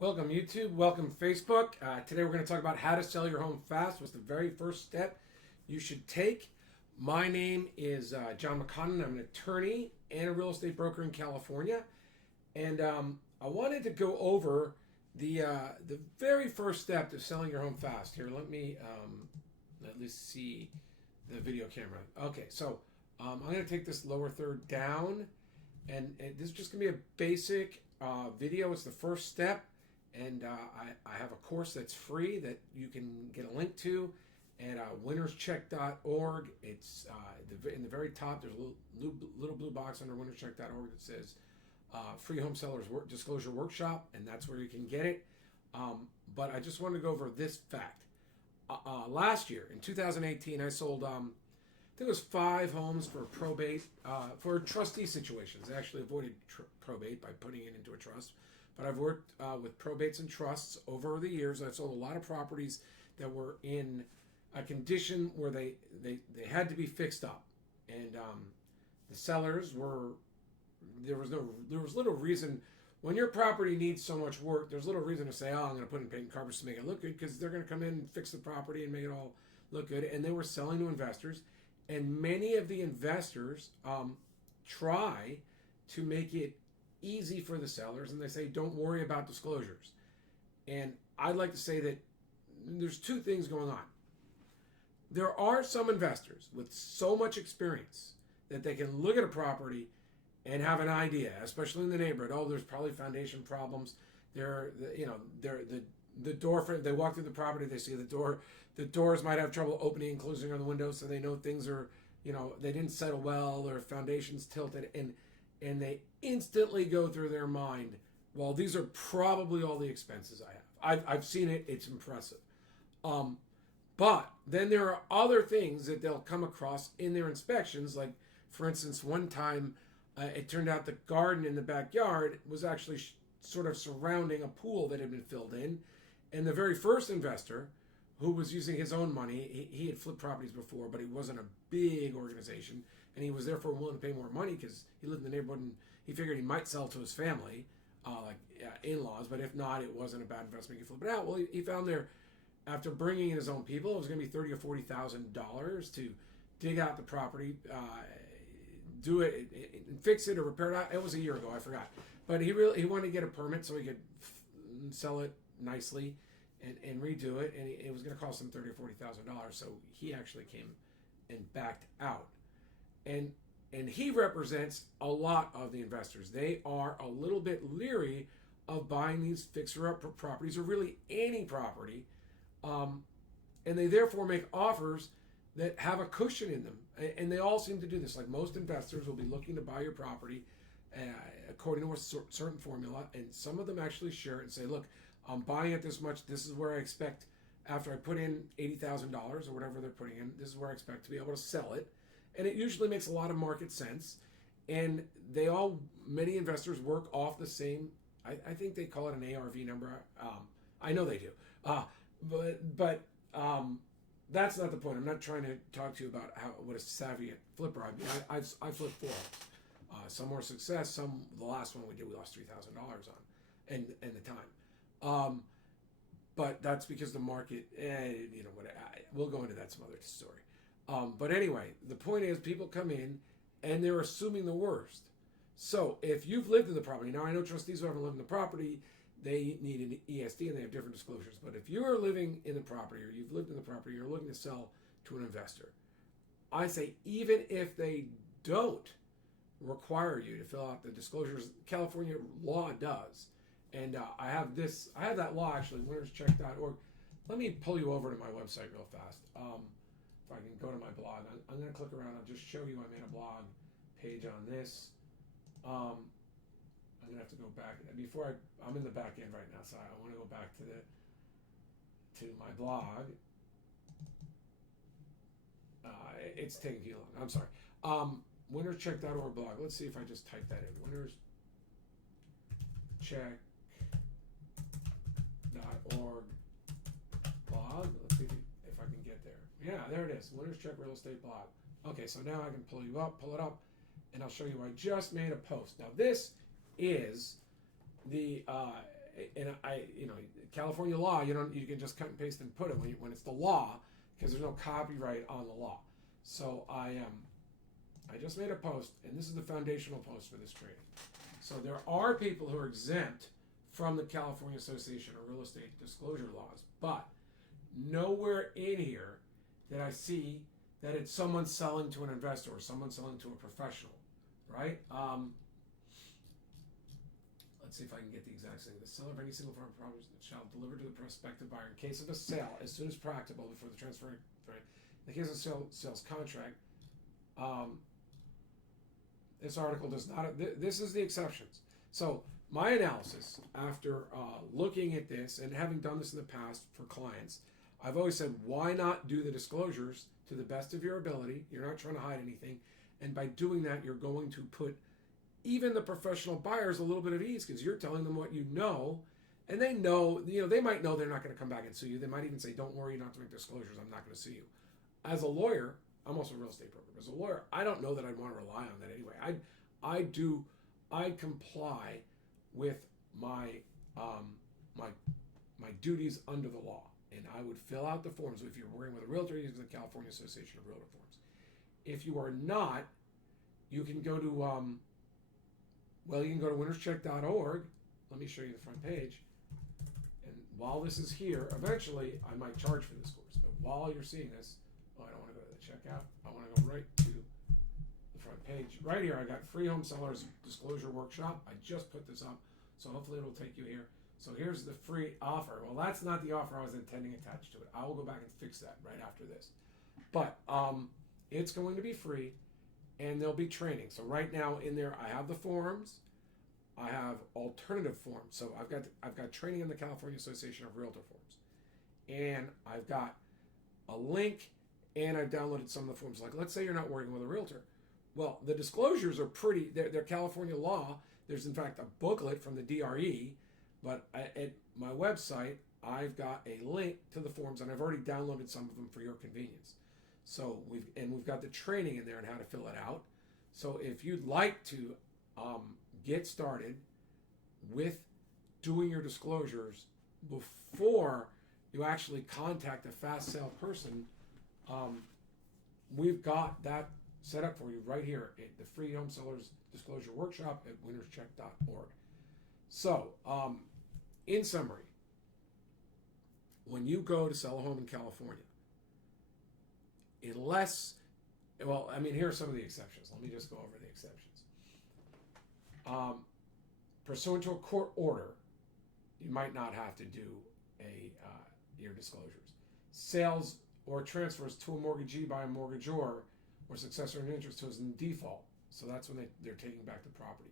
Welcome YouTube, welcome Facebook. Today we're going to talk about how to sell your home fast. What's the very first step you should take? My name is John McConnin. I'm an attorney and a real estate broker in California. And I wanted to go over the very first step to selling your home fast. Here, let me at least see the video camera. Okay, so I'm going to take this lower third down. And this is just going to be a basic video. It's the first step. And I have a course that's free that you can get a link to at winnerscheck.org. It's in the very top, there's a little blue box under winnerscheck.org that says Free Home Sellers Disclosure Workshop, and that's where you can get it. But I just wanted to go over this fact. Last year, in 2018, I sold, I think it was 5 homes for probate, for trustee situations. I actually avoided probate by putting it into a trust. But I've worked with probates and trusts over the years. I've sold a lot of properties that were in a condition where they had to be fixed up, and the sellers were there was little reason when your property needs so much work. There's little reason to say, oh, I'm going to put in paint and carpets to make it look good, because they're going to come in and fix the property and make it all look good. And they were selling to investors, and many of the investors try to make it easy for the sellers, and they say don't worry about disclosures. And I'd like to say that there's 2 things going on. There are some investors with so much experience that they can look at a property and have an idea, especially in the neighborhood. Oh, there's probably foundation problems. The door frame. They walk through the property, they see the door. The doors might have trouble opening and closing on the windows, so they know things are, they didn't settle well, or foundation's tilted, and they instantly go through their mind, well, these are probably all the expenses I have. I've seen it. It's impressive. But then there are other things that they'll come across in their inspections. Like, for instance, one time it turned out the garden in the backyard was actually sort of surrounding a pool that had been filled in. And the very first investor, who was using his own money, he had flipped properties before, but he wasn't a big organization. And he was therefore willing to pay more money because he lived in the neighborhood, and he figured he might sell to his family, in-laws. But if not, it wasn't a bad investment. He could flip it out. Well, he found there, after bringing in his own people, it was going to be $30,000 or $40,000 to dig out the property, do it, fix it or repair it out. It was a year ago. I forgot. But he wanted to get a permit so he could sell it nicely and redo it. And it was going to cost him $30,000 or $40,000. So he actually came and backed out. And he represents a lot of the investors. They are a little bit leery of buying these fixer-up properties, or really any property, and they therefore make offers that have a cushion in them. And they all seem to do this. Like, most investors will be looking to buy your property according to a certain formula, and some of them actually share it and say, look, I'm buying it this much. This is where I expect, after I put in $80,000 or whatever they're putting in, this is where I expect to be able to sell it. And it usually makes a lot of market sense. And many investors work off the same, I think they call it an ARV number. I know they do. But that's not the point. I'm not trying to talk to you about what a savvy flipper. I mean, I flipped 4. Some more success. Some, the last one we did, we lost $3,000 on, and the time. But that's because the market, we'll go into that some other story. But anyway, the point is, people come in and they're assuming the worst. So if you've lived in the property, now I know trustees who haven't lived in the property, they need an ESD and they have different disclosures. But if you are living in the property, or you've lived in the property, you're looking to sell to an investor, I say, even if they don't require you to fill out the disclosures, California law does. And I have that law actually, winnerscheck.org. Let me pull you over to my website real fast. If I can go to my blog, I'm going to click around. I'll just show you I made a blog page on this. I'm going to have to go back. I'm in the back end right now, so I want to go back to my blog. It's taking too long. I'm sorry. Winnerscheck.org blog. Let's see if I just type that in. Winnerscheck.org blog. Let's see if I can get there. Yeah, there it is. Winners Check Real Estate blog. Okay, so now I can pull it up, and I'll show you I just made a post. Now this is the California law, you can just cut and paste and put it when it's the law, because there's no copyright on the law. So I just made a post, and this is the foundational post for this training. So there are people who are exempt from the California Association of Real Estate disclosure laws, but nowhere in here that I see that it's someone selling to an investor or someone selling to a professional, right? Let's see if I can get the exact thing. The seller of any single farm property shall deliver to the prospective buyer in case of a sale as soon as practicable before the transfer. Right? In the case of sales contract, this article does not. This is the exceptions. So my analysis after looking at this and having done this in the past for clients, I've always said, why not do the disclosures to the best of your ability? You're not trying to hide anything, and by doing that, you're going to put even the professional buyers a little bit at ease, because you're telling them what you know, and they know, they might know they're not going to come back and sue you. They might even say, don't worry, you don't have to make disclosures. I'm not going to sue you. As a lawyer, I'm also a real estate broker. As a lawyer, I don't know that I'd want to rely on that anyway. I comply with my duties under the law, and I would fill out the forms. If you're working with a realtor, using the California Association of Realtor forms. If you are not, you can go to you can go to winnerscheck.org. Let me show you the front page. And while this is here, eventually I might charge for this course. But while you're seeing this, I don't want to go to the checkout. I want to go right to the front page. Right here, I got Free Home Sellers Disclosure Workshop. I just put this up, so hopefully it'll take you here. So here's the free offer. Well, that's not the offer I was intending attached to it. I will go back and fix that right after this. But it's going to be free, and there'll be training. So right now in there, I have the forms. I have alternative forms. So I've got training in the California Association of Realtor forms, and I've got a link, and I've downloaded some of the forms. Like, let's say you're not working with a realtor. Well, the disclosures are pretty. They're California law. There's in fact a booklet from the DRE, but at my website I've got a link to the forms, and I've already downloaded some of them for your convenience. So we've got the training in there on how to fill it out. So if you'd like to get started with doing your disclosures before you actually contact a fast sale person, we've got that set up for you right here at the Free Home Sellers Disclosure Workshop at winnerscheck.org. So, in summary, when you go to sell a home in California, here are some of the exceptions. Let me just go over the exceptions. Pursuant to a court order, you might not have to do your disclosures. Sales or transfers to a mortgagee by a mortgagor or successor in interest who is in default. So that's when they're taking back the property.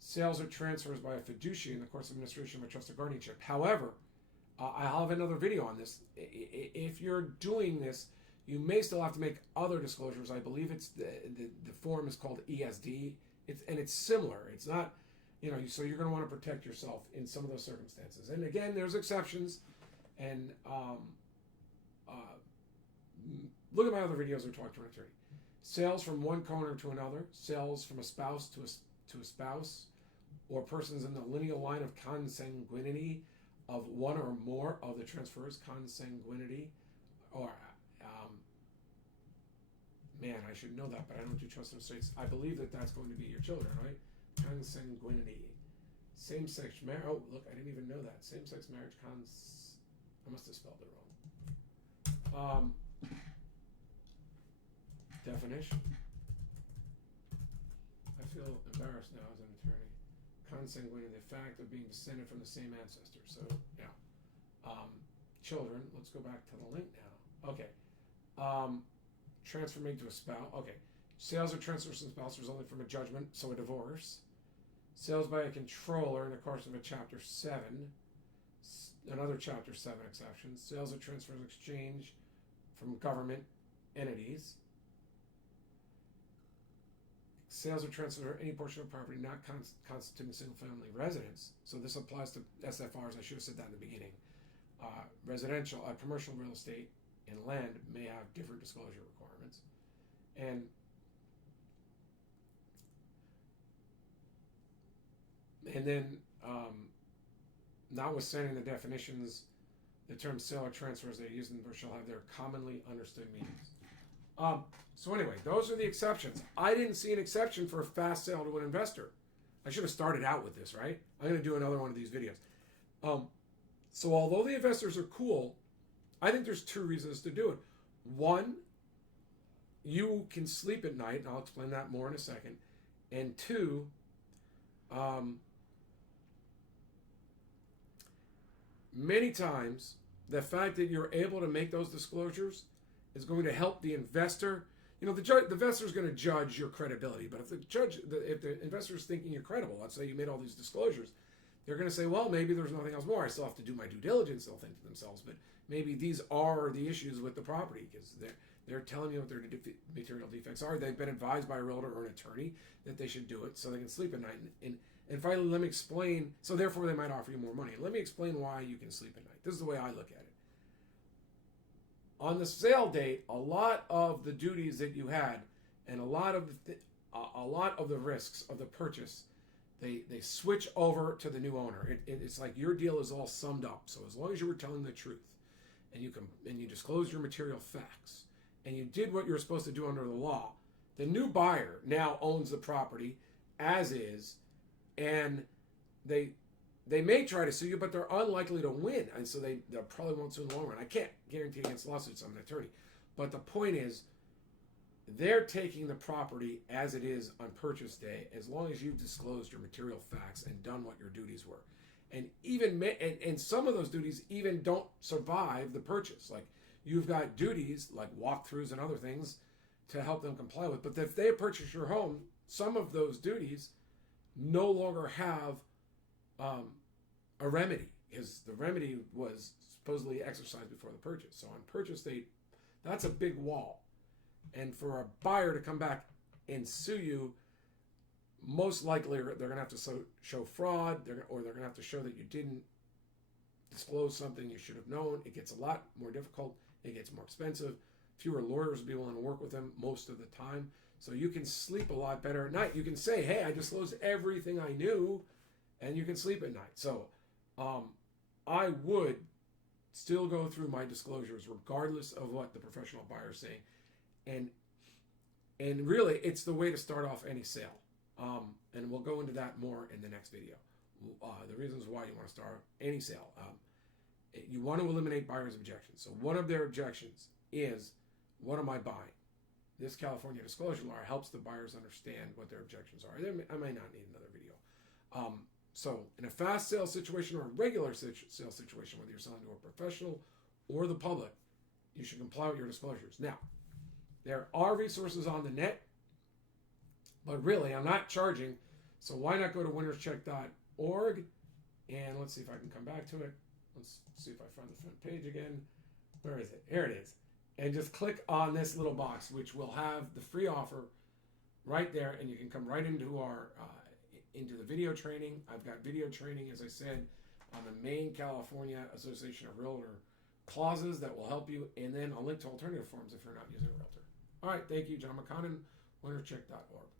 Sales or transfers by a fiduciary in the course of administration of a trust or guardianship. However, I'll have another video on this. If you're doing this, you may still have to make other disclosures. I believe it's the form is called ESD. It's similar. It's not, so you're going to want to protect yourself in some of those circumstances. And again, there's exceptions. And look at my other videos or talk to an attorney. Sales from one co-owner to another, sales from a spouse to a spouse, or persons in the lineal line of consanguinity of one or more of the transfers, consanguinity, or I should know that, but I don't do trust in estates. I believe that that's going to be your children, right? Consanguinity. Same-sex marriage. Oh, look, I didn't even know that. Same-sex marriage, I must have spelled it wrong. Definition. I feel embarrassed now as an attorney. Consanguinity, the fact of being descended from the same ancestor. So, yeah. Children, let's go back to the link now. Okay. Transfer made to a spouse. Okay. Sales or transfers from spouse resulting from a judgment, so a divorce. Sales by a controller in the course of a Chapter 7. Another Chapter 7 exception. Sales or transfers exchange from government entities. Sales or transfer of any portion of property not constituting single-family residence. So this applies to SFRs. I should have said that in the beginning. Residential, commercial real estate and land may have different disclosure requirements. And then notwithstanding the definitions, the term sale or transfer as they use in shall have their commonly understood meanings. So anyway, those are the exceptions. I didn't see an exception for a fast sale to an investor. I should have started out with this, right? I'm going to do another one of these videos. So although the investors are cool, I think there's two reasons to do it. One, you can sleep at night, and I'll explain that more in a second. And two, many times the fact that you're able to make those disclosures is going to help the investor. You know, the investor is going to judge your credibility, but if the investor is thinking you're credible, let's say you made all these disclosures, they're going to say, well, maybe there's nothing else more. I still have to do my due diligence, they'll think to themselves, but maybe these are the issues with the property because they're telling me what their material defects are. They've been advised by a realtor or an attorney that they should do it so they can sleep at night. And finally, let me explain. So therefore, they might offer you more money. Let me explain why you can sleep at night. This is the way I look at it. On the sale date, a lot of the duties that you had and a lot of the risks of the purchase, they switch over to the new owner. It's like your deal is all summed up. So as long as you were telling the truth and you disclosed your material facts and you did what you're supposed to do under the law, the new buyer now owns the property as is, and they may try to sue you, but they're unlikely to win, and so they probably won't sue in the long run. I can't guarantee against lawsuits. I'm an attorney, but the point is, they're taking the property as it is on purchase day, as long as you've disclosed your material facts and done what your duties were, and and some of those duties even don't survive the purchase. Like you've got duties like walkthroughs and other things to help them comply with, but if they purchase your home, some of those duties no longer have a remedy, because the remedy was supposedly exercised before the purchase. So on purchase date, that's a big wall. And for a buyer to come back and sue you, most likely they're going to have to show fraud, or they're going to have to show that you didn't disclose something you should have known. It gets a lot more difficult. It gets more expensive. Fewer lawyers will be willing to work with them most of the time. So you can sleep a lot better at night. You can say, hey, I disclosed everything I knew, and you can sleep at night. So I would still go through my disclosures regardless of what the professional buyer is saying. And really, it's the way to start off any sale. And we'll go into that more in the next video. The reasons why you want to start any sale. You want to eliminate buyer's objections. So one of their objections is, what am I buying? This California disclosure law helps the buyers understand what their objections are. I may not need another video. So in a fast sale situation or a regular sale situation, whether you're selling to a professional or the public, you should comply with your disclosures. Now, there are resources on the net, but really I'm not charging, so why not go to winnerscheck.org, and let's see if I can come back to it. Let's see if I find the front page again. Where is it? Here it is. And just click on this little box, which will have the free offer right there, and you can come right into our into the video training. I've got video training, as I said, on the Maine California Association of Realtor clauses that will help you, and then I'll link to alternative forms if you're not using a realtor. All right, thank you, John McConnin, winnerscheck.org.